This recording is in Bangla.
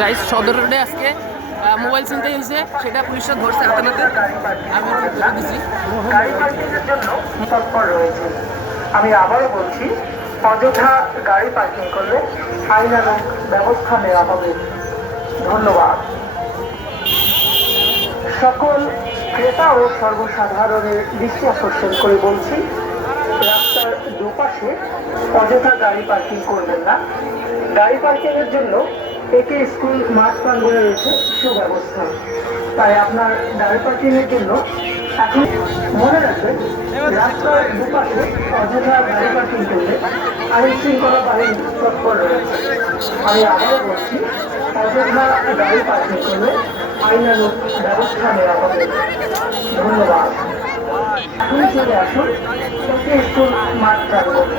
গাইস সদর রোডে আজকে মোবাইল ছিনতাই হয়েছে, সেটা পুলিশরা ধরছে হাতে আমি দিচ্ছি। আমি আবারও বলছি, অযথা গাড়ি পার্কিং করলে আইনানুগ ব্যবস্থা নেওয়া হবে। ধন্যবাদ। সকল ক্রেতা ও সর্বসাধারণের দৃষ্টি আকর্ষণ করে বলছি, রাস্তার দুপাশে অযথা গাড়ি পার্কিং করবেন না। গাড়ি পার্কিং এর জন্য একে স্কুল মাঠ প্রাঙ্গণে রয়েছে সুব্যবস্থা। তাই আপনার গাড়ি পার্কিং এর জন্য এখন মনে রাখবেন, রাস্তার দুপাশে অযথা গাড়ি পার্কিং করলে আইন শৃঙ্খলা বাহিনী তৎপর রয়েছে। আমি আবারও বলছি, অযথা গাড়ি পার্কিং করলে আইনানুগ ব্যবস্থা নেওয়া হবে। ধন্যবাদ। এখন চলে আসুন একে স্কুল মাঠ প্রাঙ্গণে।